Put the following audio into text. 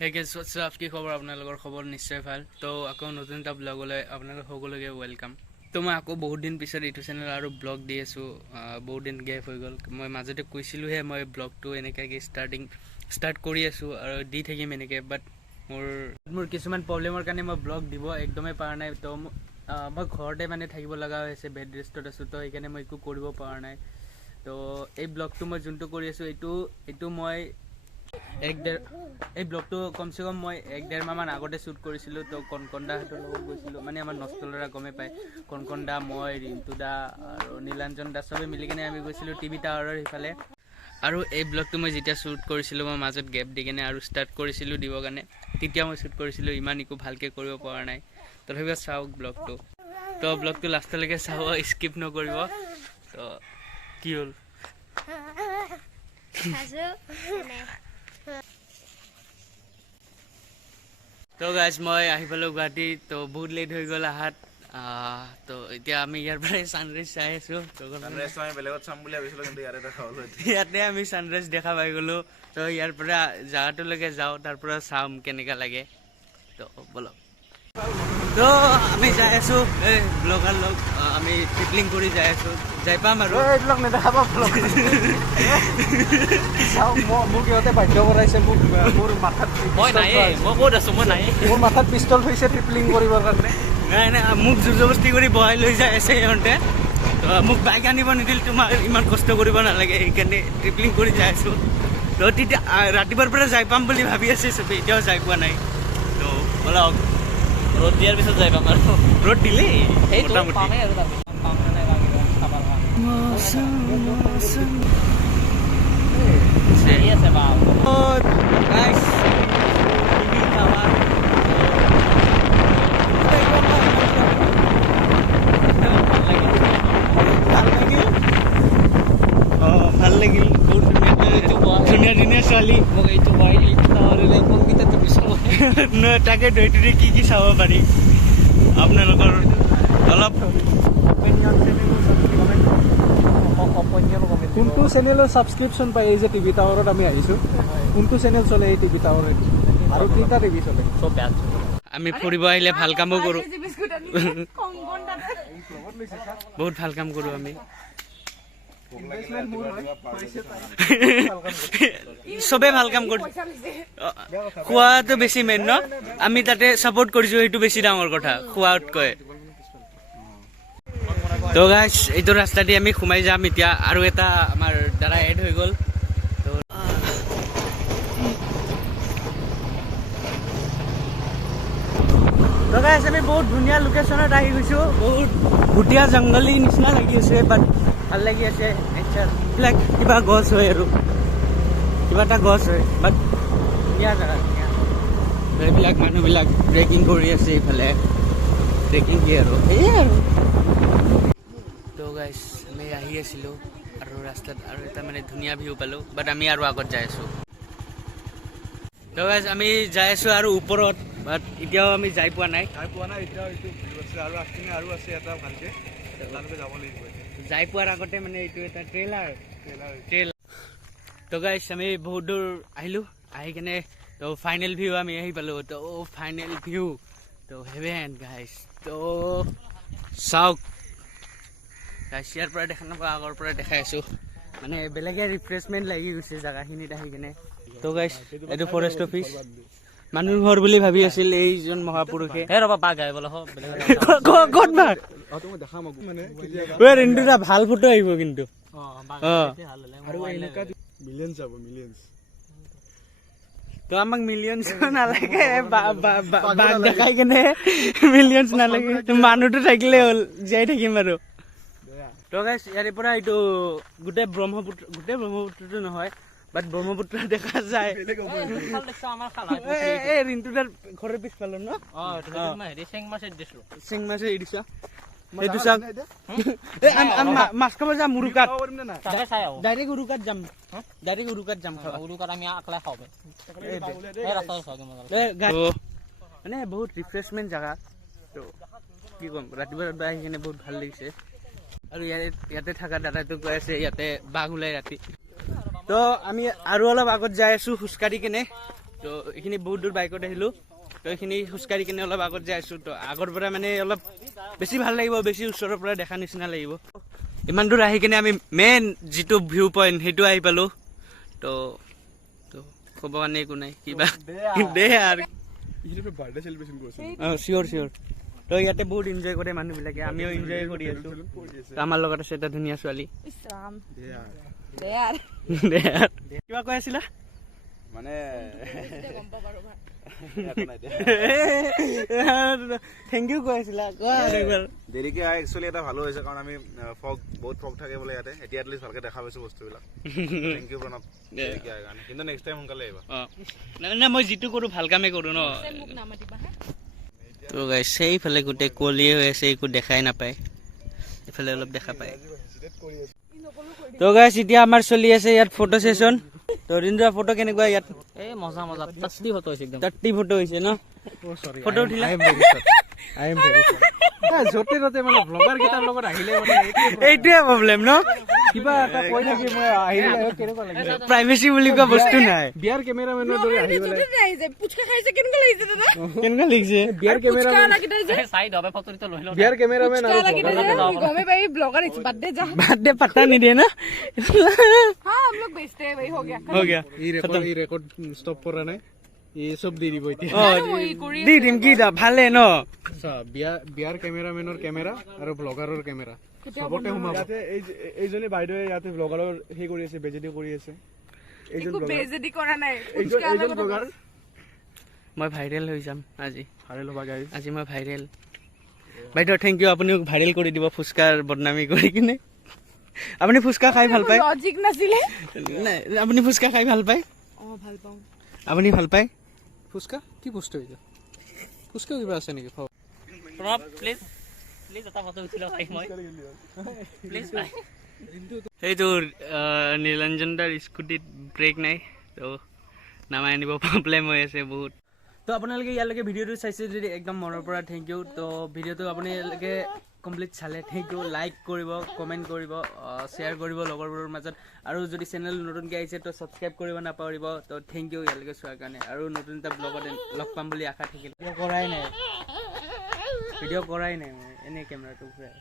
Hey guys, what's up? কি খবৰ আপোনালোকৰ খবৰ নিশ্চয় ভাল তো আকৌ নতুন এটা ব্লগলৈ আপোনালোক সকলোকে ওয়েলকাম তো মই আকৌ বহুত দিন পিছত ইটো চেনেল আৰু ব্লগ দি আছো বহুত দিন গেপ হৈ গ'ল মই মাজতে কৈছিলোঁ হে মই ব্লগটো এনেকৈ ষ্টাৰ্ট কৰি আছো আৰু দি থাকিম এনেকৈ বাট মোৰ কিছুমান প্ৰব্লেমৰ কাৰণে মই ব্লগ দিব একদমেই পৰা নাই তো মই ঘৰতে মানে থাকিব লগা হৈছে বেড ৰেষ্টত আছোঁ তো সেইকাৰণে মই একো কৰিব পৰা নাই তো এই ব্লগটো মই যোনটো কৰি আছোঁ এইটো মই এই ব্লগটো কমচে কম মই 1-1.5 মাহমান আগতে শ্বুট কৰিছিলোঁ তো কনকণ্ডাহঁতৰ লগত গৈছিলোঁ মানে আমাৰ নষ্টলৰা গমে পায় কনকণ্ডা মই ৰিণ্টুদা আৰু নীলাঞ্জন দা চবে মিলি কিনে আমি গৈছিলোঁ টিভি টাৱাৰৰ সিফালে আৰু এই ব্লগটো মই যেতিয়া শ্বুট কৰিছিলোঁ মই মাজত গেপ দি কিনে আৰু ষ্টাৰ্ট কৰিছিলোঁ দিবৰ কাৰণে তেতিয়া মই শ্বুট কৰিছিলোঁ ইমান একো ভালকৈ কৰিব পৰা নাই তথাপিও চাওক ব্লগটো তো ব্লগটো লাষ্টলৈকে চাব স্কিপ নকৰিব তো কি হ'ল তো গাইজ মই আহি পালোঁ গুৱাহাটী তো বহুত লেট হৈ গ'ল আহাত তো এতিয়া আমি ইয়াৰ পৰাই ছানৰাইজ চাই আছোঁ বেলেগত চাম বুলি ভাবিছিলোঁ কিন্তু ইয়াতে আমি ছানৰাইজ দেখা পাই গ'লোঁ তো ইয়াৰ পৰা জাগাটোলৈকে যাওঁ তাৰ পৰা চাম কেনেকুৱা লাগে তো বলক তো আমি যাই আছোঁ এই ব্লগাৰ লগ আমি ট্ৰিপলিং কৰি যাই আছোঁ যাই পাম আৰু এইবিলাক নেদেখাব মোক ইহঁতে বাধ্য কৰাইছে মোৰ মাথাত মই নাই মই ক'ত আছোঁ মই নাই মোৰ মাথাত পিষ্টল থৈছে ট্ৰিপলিং কৰিবৰ কাৰণে নাই মোক জোৰ জবস্তি কৰি বহাই লৈ যাই আছে সিহঁতে মোক বাইক আনিব নিদিল তোমাৰ ইমান কষ্ট কৰিব নালাগে সেইকাৰণে ট্ৰিপলিং কৰি যাই আছোঁ তো তেতিয়া ৰাতিপুৱাৰ পৰা যাই পাম বুলি ভাবি আছে চবেই এতিয়াও যাই পোৱা নাই তো বলক ৰ'দ দিয়াৰ পিছত যাই পাম আৰু ৰ'দ দিলেই ভাল লাগিল বহুত ধুনীয়া ছোৱালী মোক এইটো তাকেতো এইটোতে কি চাব পাৰি আপোনালোকৰ অলপ কোনটো চেনেলৰ ছাবস্ক্ৰিপশ্যন পাই এই যে টিভি টাৱাৰত আমি আহিছোঁ কোনটো চেনেল চলে এই টিভি টাৱাৰত আৰু কেইটা টিভি চলে চব বেয়া আমি ফুৰিব আহিলে ভাল কামো কৰোঁ বহুত ভাল কাম কৰোঁ আমি চবে ভাল কাম কৰোঁ খোৱাটো বেছি মেইন ন আমি তাতে ছাপোৰ্ট কৰিছোঁ সেইটো বেছি ডাঙৰ কথা খোৱাতকৈ তো গাইজ এইটো ৰাস্তা দি আমি সোমাই যাম এতিয়া আৰু এটা আমাৰ দ্বাৰা এড হৈ গ'ল তো গাইজ আমি বহুত ধুনীয়া লোকেশ্যনত আহি গৈছোঁ বহুত ভুটীয়া জংঘলী নিচিনা লাগি আছে বাট ভাল লাগি আছে এইবিলাক কিবা গছ হয় আৰু কিবা এটা গছ হয় বাট ধুনীয়া জেগা এইবিলাক মানুহবিলাক ট্ৰেকিং কৰি আছে এইফালে ট্ৰেকিং কি আৰু সেয়ে আৰু তো গাইজ আমি আহি আছিলোঁ আৰু ৰাস্তাত আৰু এটা মানে ধুনীয়া ভিউ পালোঁ বাট আমি আৰু আগত যাই আছোঁ তো গাইজ আমি যাই আছোঁ আৰু ওপৰত বাট এতিয়াও আমি যাই পোৱা নাই এতিয়াও এইটো আৰু আগপিনে আৰু আছে এটা ভালকৈ তালৈকে যাব লাগিব যাই পোৱাৰ আগতে মানে এইটো এটা ট্ৰেইলাৰ তো গাইজ আমি বহুত দূৰ আহিলোঁ আহি কেনে তো ফাইনেল ভিউ আমি আহি পালোঁ তো ফাইনেল ভিউ তো হেভেন গাইজ তো চাওক গাইজ ইয়াৰ পৰা দেখা নাপাওঁ আগৰ পৰা দেখাই আছোঁ মানে বেলেগে ৰিফ্ৰেছমেণ্ট লাগি গৈছে জেগাখিনিত আহি কেনে তো গাইজ এইটো ফৰেষ্ট অফিচ মানুহৰ ঘৰ বুলি ভাবি আছিল এইজন মহাপুৰুষে ৰিণ্টুদা ভাল ফটো আহিব কিন্তু তো আমাক মিলিয়নছ নালাগে বাঘ দেখাই কেনে মিলিয়নছ নালাগে মানুহটো থাকিলে হ'ল জীয়াই থাকিম আৰু তো গাইজ ইয়াৰে পৰা এইটো গোটেই ব্ৰহ্মপুত্ৰটো নহয় বাট ব্ৰহ্মপুত্ৰ দেখা যায় এই ৰিণ্টুদাৰ ঘৰৰ পিছফালে ন চেংমাছে দিছা এইটো চাওক মাছ খাব যাম উৰুকাত ডাইৰেক্ট উৰুকাত যাম মানে বহুত ৰিফ্ৰেছমেণ্ট জেগা তো কি ক'ম ৰাতিপুৱা আহি কিনে বহুত ভাল লাগিছে আৰু ইয়াতে থকা দাদাটো কৈ আছে ইয়াতে বাঘ ওলাই ৰাতি তো আমি আৰু অলপ আগত যাই আছোঁ খোজকাঢ়ি কিনে তো এইখিনি বহুত দূৰ বাইকত আহিলোঁ তো এইখিনি খোজকাঢ়ি কিনে অলপ আগত যাই আছোঁ তো আগৰ পৰা মানে অলপ বেছি ভাল লাগিব বেছি ওচৰৰ পৰা দেখা নিচিনা লাগিব ইমান দূৰ আহি কিনে আমি মেইন যিটো ভিউ পইণ্ট সেইটো আহি পালোঁ তো তো ক'ব কাৰণে একো নাই কিবা দে আৰু বাৰ্থডে চেলিব্ৰেশ্যন কৰিছে অঁ চিয়'ৰ চিয়'ৰ তো ইয়াতে বহুত এনজয় কৰে মানুহবিলাকে আমিও এনজয় কৰি আছোঁ তো আমাৰ লগত আছে এটা ধুনীয়া ছোৱালী কিবা কৈ আছিলা মানে থেংক ইউ কৈ আছিলা কোৱা একবাৰ দেৰিকে আহি একচুৱেলি এটা ভালো হৈছে কাৰণ আমি ফগ বহুত ফগ থাকে বোলে ইয়াতে এতিয়া এটলিষ্ট ভালকে দেখা পাইছো বস্তুবিলাক থেংক ইউ প্ৰণৱ দেৰিকে আহাৰ কাৰণে কিন্তু নেক্সট টাইম সোনকালে আহিবা অঁ নাই মই যিটো কৰোঁ ভাল কামেই কৰোঁ ন তো গাইছ সেইফালে গোটেই কুঁৱলীয়ে হৈ আছে একো দেখাই নাপায় এইফালে অলপ দেখা পায় তো গাইছ এতিয়া আমাৰ চলি আছে ইয়াত ফটো ছেশ্যন তো ৰিঞ্জা ফটো কেনেকুৱা ইয়াত এই মজা মজা টাষ্টি ফটো হৈছে একদম 30 ফটো হৈছে ন ফটো উঠিলা আই এম ভেৰি য'তে ত'তে মানে ব্লগাৰ কেইটাৰ লগত আহিলে মানে এইটোৱে প্ৰব্লেম ন কিবা এটা কৈ থাকি মই আহিলে কেনেকুৱা লাগে প্ৰাইভেচি বুলি কোৱা বস্তু নাই বিয়াৰ কেমেৰামেনৰ দৰে আহি পেলাই কেনেকুৱা লাগিছে বিয়াৰ কেমেৰামেন চাইড হবে ফটোটো লৈ লওঁ বিয়াৰ কেমেৰামেন আৰু বাৰ্থডে পাত্তা নিদিয়ে না हो गया ই ৰেকৰ্ড ষ্টপ কৰা নাই এই চব দি দিব এতিয়া দি দিম কি দা ভালে ন আচ্ছা বিয়াৰ কেমেৰামেনৰ কেমেৰা আৰু ব্লগাৰৰ কেমেৰা চবতে সোমাব এইজনী বাইদেৱে ইয়াতে ব্লগাৰৰ সেই কৰি আছে বেজেদি কৰি আছে এইজন ব্লগাৰ মই ভাইৰেল হৈ যাম আজি ভাইৰেল হ'বা গাইজ আজি মই ভাইৰেল বাইদেউ থেংক ইউ আপুনি ভাইৰেল কৰি দিব ফুচকাৰ বদনামী কৰি কিনে আপুনি ফুচকা খাই ভাল পায় নাই আপুনি ফুচকা খাই ভাল পায় আপুনি ভাল পায় ফুচকা কি বস্তু এইটো ফুচকা কিবা আছে নেকি প্ৰণৱ প্লিজ প্লিজ এটা ফটো উঠি লওঁ মই প্লিজ ভাই সেইটো নীলাঞ্জন দাৰ স্কুটিত ব্ৰেক নাই তো নামাই আনিব প্ৰব্লেম হৈ আছে বহুত তো আপোনালোকে ইয়ালৈকে ভিডিঅ'টো চাইছে যদি একদম মনৰ পৰা থেংক ইউ তো ভিডিঅ'টো আপোনালোকে কমপ্লিট চালে থেংক ইউ লাইক কৰিব কমেণ্ট কৰিব শ্বেয়াৰ কৰিব লগৰবোৰৰ মাজত আৰু যদি চেনেল নতুনকৈ আহিছে তো ছাবস্ক্ৰাইব কৰিব নাপাহৰিব তো থেংক ইউ ইয়ালৈকে চোৱাৰ কাৰণে আৰু নতুন এটা ব্লগত লগ পাম বুলি আশা থাকিল ভিডিঅ' কৰাই নাই মই এনেই কেমেৰাটো ঘূৰাই